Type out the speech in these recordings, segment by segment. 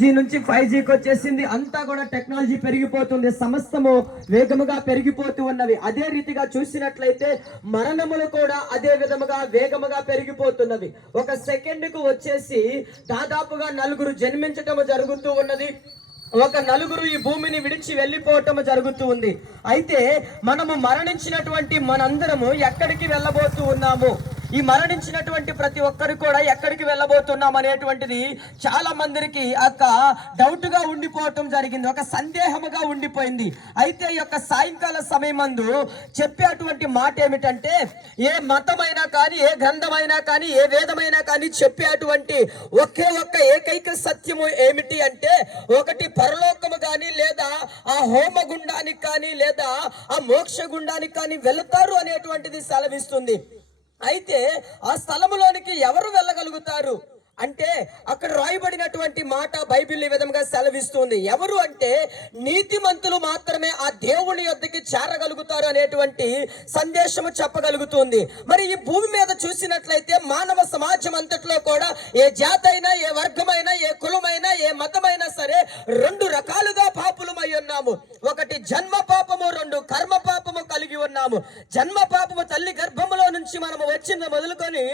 నుంచి 5Gకి వచ్చేసింది. అంతా కూడా టెక్నాలజీ పెరిగిపోతుంది, సమస్తము వేగముగా పెరిగిపోతూ ఉన్నవి. అదే రీతిగా చూసినట్లయితే మరణములు కూడా అదే విధముగా వేగముగా పెరిగిపోతున్నవి. ఒక సెకండ్కు వచ్చేసి దాదాపుగా 4 జన్మించటం జరుగుతూ ఉన్నది. ఒక 4 ఈ భూమిని విడిచి వెళ్ళిపోవటం జరుగుతూ ఉంది. అయితే మనము మరణించినటువంటి మనందరము ఎక్కడికి వెళ్ళబోతూ ఉన్నాము? ఈ మరణించినటువంటి ప్రతి ఒక్కరు కూడా ఎక్కడికి వెళ్ళబోతున్నాం అనేటువంటిది చాలా మందికి ఒక డౌట్ గా ఉండిపోవటం జరిగింది, ఒక సందేహముగా ఉండిపోయింది. అయితే ఈ యొక్క సాయంకాల సమయమందు చెప్పేటువంటి మాట ఏమిటంటే, ఏ మతమైనా కానీ, ఏ గ్రంథమైనా కానీ, ఏ వేదమైనా కానీ చెప్పేటువంటి ఒకే ఒక్క ఏకైక సత్యము ఏమిటి అంటే, ఒకటి పరలోకము కానీ, లేదా ఆ హోమ గుండానికి కానీ, లేదా ఆ మోక్ష గుండానికి కానీ వెళతారు అనేటువంటిది సెలవిస్తుంది. అయితే ఆ స్థలములోనికి ఎవరు వెళ్ళగలుగుతారు అంటే, అక్కడ రాయబడినటువంటి మాట బైబిల్ ఈ విధంగా సెలవిస్తుంది. ఎవరు అంటే నీతిమంతులు మాత్రమే ఆ దేవుని యొద్దకి చేరగలుగుతారు అనేటువంటి సందేశము చెప్పగలుగుతుంది. మరి ఈ భూమి మీద చూసినట్లయితే మానవ సమాజం అంతట్లో కూడా ఏ జాతైనా, ఏ వర్గమైనా, ఏ కులమైనా, ఏ మతమైనా సరే 2 రకాలుగా పాపులమై ఉన్నాము. ఒకటి జన్మ పాపము, 2 కర్మ పాపము కలిగి ఉన్నాము. జన్మ పాపము తల్లి గర్భములో నుంచి మనము వచ్చింది మొదలుకొని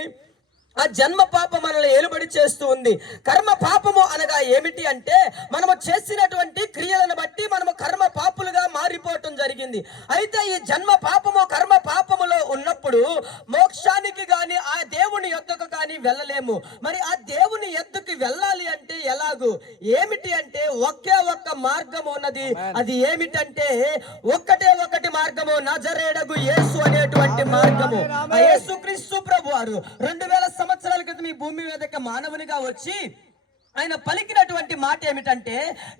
ఆ జన్మ పాపం మనల్ని ఏలుబడి చేస్తూ ఉంది. కర్మ పాపము అనగా ఏమిటి అంటే, మనము చేసినటువంటి క్రియలను బట్టి మనము కర్మ పాపులుగా మారిపోవటం జరిగింది. అయితే ఈ జన్మ పాపము కర్మ పాపములో ఉన్నప్పుడు మోక్షానికి గాని, ఆ దేవుని యొద్దకు కానీ వెళ్ళలేము. మరి ఆ దేవుని యొద్దకు వెళ్ళాలి అంటే ఎలాగు? ఏమిటి అంటే ఒకే ఒక్క మార్గము ఉన్నది. అది ఏమిటంటే ఒకటి మార్గము, నజరేయుడగు యేసు అనేటువంటి మార్గము. ఆ యేసు క్రీస్తు ప్రభువారు 2000 సంవత్సరాల క్రితం ఈ భూమి మీదకి మానవునిగా వచ్చి ఆయన పలికినటువంటి మాట ఏమిటంటే,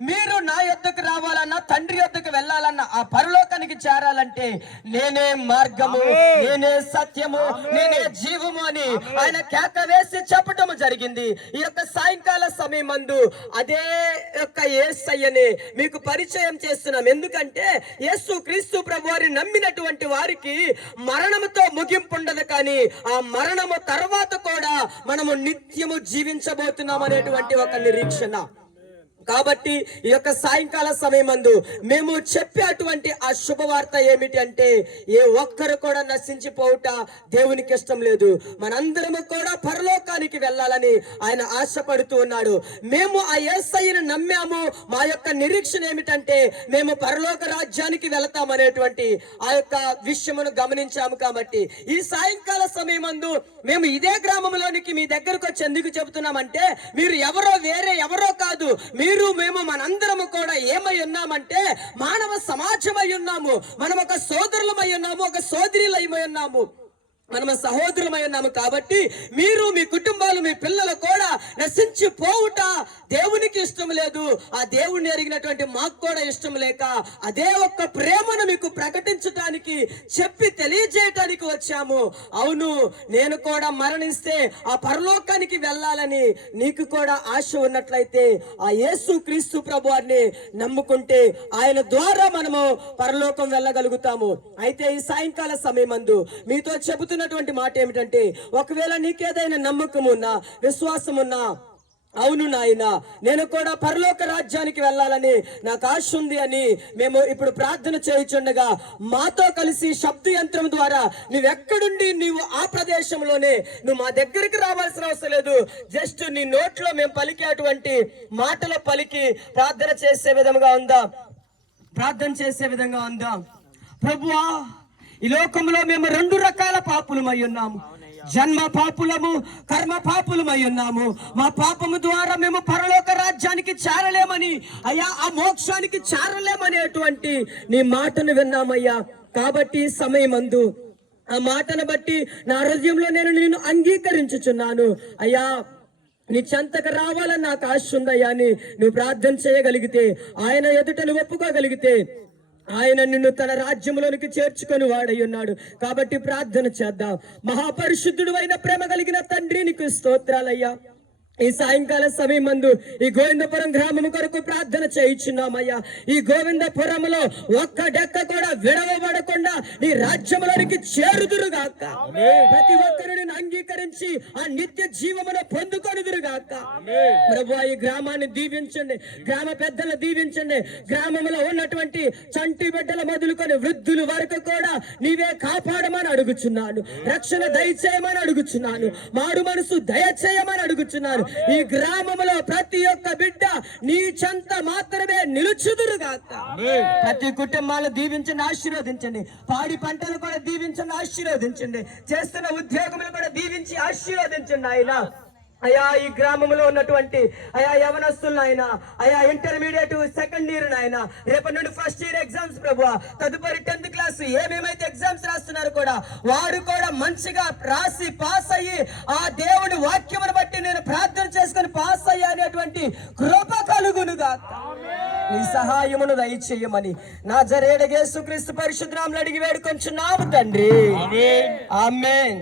మీరు నా యొద్దకు రావాలన్నా, తండ్రి యొద్దకు వెళ్ళాలన్నా, ఆ పరలోకానికి చేరాలంటే నేనే మార్గము, నేనే సత్యము, నేనే జీవము అని ఆయన కేక వేసి చెప్పటము జరిగింది. ఈ యొక్క సాయంకాల సమయమందు అదే యొక్క యేసయ్యని మీకు పరిచయం చేస్తున్నాం. ఎందుకంటే యేసు క్రీస్తు ప్రభువారిని నమ్మినటువంటి వారికి మరణముతో ముగింపు ఉండదు, కానీ ఆ మరణము తర్వాత కూడా మనము నిత్యము జీవించబోతున్నాం అనేటువంటి ఒక నిరీక్షణ. కాబట్టి ఈ యొక్క సాయంకాల సమయమందు మేము చెప్పేటువంటి ఆ శుభవార్త ఏమిటి అంటే, ఏ ఒక్కరు కూడా నశించిపోవుట దేవునికి ఇష్టం లేదు. మనందరము కూడా పరలోకానికి వెళ్ళాలని ఆయన ఆశపడుతూ ఉన్నాడు. మేము ఆ యేసయ్యను నమ్మాము. మా యొక్క నిరీక్షణ ఏమిటంటే మేము పరలోక రాజ్యానికి వెళతామనేటువంటి ఆ యొక్క విషయమును గమనించాము. కాబట్టి ఈ సాయంకాల సమయమందు మేము ఇదే గ్రామంలోనికి మీ దగ్గరకు వచ్చి ఎందుకు చెబుతున్నామంటే, మీరు ఎవరో వేరే ఎవరో కాదు, మేము మనందరము కూడా ఏమై ఉన్నామంటే మానవ సమాజమై ఉన్నాము. మనం ఒక సోదరులమై ఉన్నాము, ఒక సోదరులమై ఉన్నాము, మనము సహోదరులమై ఉన్నాము. కాబట్టి మీరు, మీ కుటుంబాలు, మీ పిల్లలు కూడా నశించిపోవుట దేవునికి ఇష్టం లేదు. ఆ దేవుణ్ణి ఎరిగినటువంటి మాకు కూడా ఇష్టం లేక అదే ఒక్క ప్రేమను మీకు ప్రకటించడానికి, చెప్పి తెలియజేయటానికి వచ్చాము. అవును, నేను కూడా మరణిస్తే ఆ పరలోకానికి వెళ్ళాలని నీకు కూడా ఆశ ఉన్నట్లయితే ఆ యేసు క్రీస్తు ప్రభువారిని నమ్ముకుంటే ఆయన ద్వారా మనము పరలోకం వెళ్ళగలుగుతాము. అయితే ఈ సాయంకాల సమయమందు మీతో చెబుతున్నటువంటి మాట ఏమిటంటే, ఒకవేళ నీకేదైనా నమ్మకం ఉన్నా, విశ్వాసం ఉన్నా, అవును నాయన నేను కూడా పరలోక రాజ్యానికి వెళ్ళాలని నాకు ఆశ ఉంది అని మేము ఇప్పుడు ప్రార్థన చేయుచుండగా, మాతో కలిసి శబ్ద యంత్రం ద్వారా నువ్వెక్కడుండి నీవు ఆ ప్రదేశంలోనే, నువ్వు మా దగ్గరికి రావాల్సిన అవసరం లేదు, జస్ట్ నీ నోట్లో మేము పలికేటువంటి మాటలు పలికి ప్రార్థన చేసే విధంగా ఉందా? ప్రార్థన చేసే విధంగా ఉందా? ప్రభువా, ఈ లోకంలో మేము 2 రకాల పాపులమై ఉన్నాము. జన్మ పాపులము, కర్మ పాపులమై ఉన్నాము. మా పాపము ద్వారా మేము పరలోక రాజ్యానికి చేరలేమని, అయ్యా ఆ మోక్షానికి చేరలేమనేటువంటి నీ మాటను విన్నామయ్యా. కాబట్టి సమయమందు ఆ మాటను బట్టి నా హృదయంలో నేను నిన్ను అంగీకరించుచున్నాను. అయ్యా, నీ చెంతకు రావాలని నాకు ఆశ ఉందయ్యా అని నువ్వు ప్రార్థన చేయగలిగితే, ఆయన ఎదుట నువ్వు ఒప్పుకోగలిగితే ఆయన నిన్ను తన రాజ్యంలోనికి చేర్చుకొని వాడై ఉన్నాడు. కాబట్టి ప్రార్థన చేద్దాం. మహాపరిశుద్ధుడు అయిన ప్రేమ కలిగిన తండ్రి, నీకు స్తోత్రాలయ్యా. ఈ సాయంకాల సమయం మందు ఈ గోవిందపురం గ్రామం కొరకు ప్రార్థన చేయించున్నామయ్యా. ఈ గోవిందపురంలో ఒక్క డెక్క కూడా విడవబడకుండా నీ రాజ్యములోనికి చేరుదురుగాక. ప్రతి ఒక్కరు నేను అంగీకరించి ఆ నిత్య జీవమును పొందుకొనుదురుగాక. ప్రభువా, ఈ గ్రామాన్ని దీవించండి, గ్రామ పెద్దలు దీవించండి. గ్రామంలో ఉన్నటువంటి చంటి బిడ్డల మొదలుకొని వృద్ధుల వరకు కూడా నీవే కాపాడమని అడుగుచున్నాను. రక్షణ దయచేయమని అడుగుచున్నాను. మారు మనసు దయచేయమని అడుగుచున్నాను. ఈ గ్రామంలో ప్రతి ఒక్క బిడ్డ నీ చెంత మాత్రమే నిలుచుదురుగాక. ప్రతి కుటుంబాలను దీవించండి, ఆశీర్వదించండి. పాడి పంటలు కూడా దీవించండి, ఆశీర్వదించండి. చేస్తున్న ఉద్యోగములు కూడా దీవించి ఆశీర్వదించండి ఆయన. అయా, ఈ గ్రామంలో ఉన్నటువంటి అయా యవనస్తులు ఆయన, అయా ఇంటర్మీడియట్ సెకండ్ ఇయర్ ఆయన, రేపటి నుండి ఫస్ట్ ఇయర్ ఎగ్జామ్స్ ప్రభు, తదుపరి 10th క్లాస్ ఏమేమైతే ఎగ్జామ్స్ రాస్తున్నారు కూడా వారు కూడా మంచిగా రాసి పాస్ అయ్యి ఆ దేవుడి వాక్యమును బట్టి నేను ప్రార్థన చేసుకుని పాస్ అయ్యా అనేటువంటి కృప కలుగునుగా. నీ సహాయమును దయచేయమని నజరేయుడైన యేసుక్రీస్తు పరిశుద్ధ నామములో అడిగి వేడుకొంచున్నాము తండ్రి. ఆమేన్.